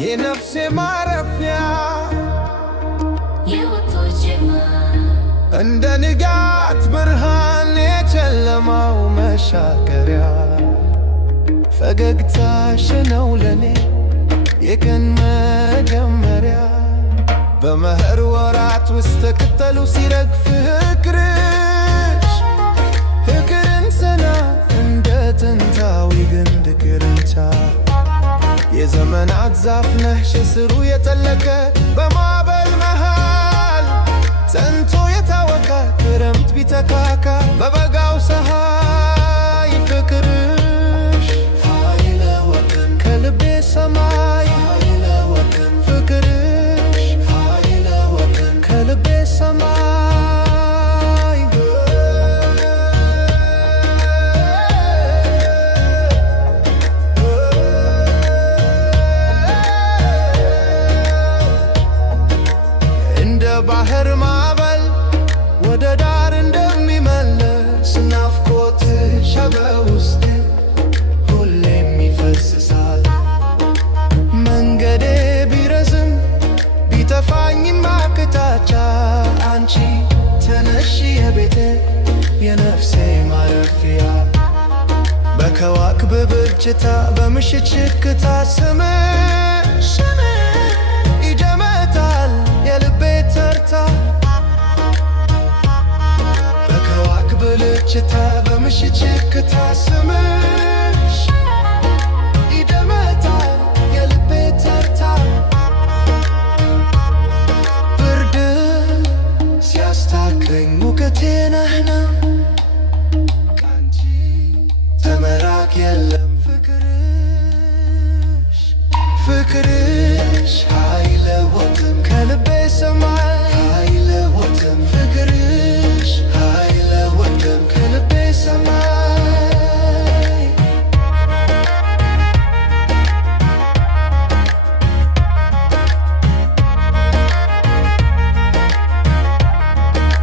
የነፍሴ ማረፊያ እንደ ንጋት ብርሃን የጨለማው መሻገሪያ ፈገግታሽ ነው ለኔ የቀን መጀመሪያ በመኸር ወራት ውስጥ ቅጠሉ ሲረግፍ ፍቅርን ሰና እንደ ጥንታዊ ግንድ ቅርንጫፍ የዘመናት ዛፍ ነሽ ስሩ የጠለቀ በማዕበል መሃል ጸንቶ የታወቀ ክረምት ቢተካካ በበጋው ፀሐይ ፍቅርሽ አይለወጥም ከልቤ ሰማይ አይለወጥም ፍቅርሽ አይለወጥም ከልቤ ሰማይ ባህር ማዕበል ወደ ዳር እንደሚመለስ ናፍቆትሽ በውስጤ ሁሌም ይፈስሳል። መንገዴ ቢረዝም ቢጠፋኝም አቅጣጫ አንቺ ተነሺ የቤቴ የነፍሴ ማረፊያ በከዋክብት ብልጭታ በምሽት ሽክታ ስምሽ ይደመጣል የልቤ ተርታ በከዋክብት ብልጭታ በምሽት ሽክታ ስምሽ ይደመጣል የልቤ ተርታ ብርድ ሲያስታክረኝ ሙቀቴ ነህና ካንቺ ተመራቅ የለም ፍቅርሽ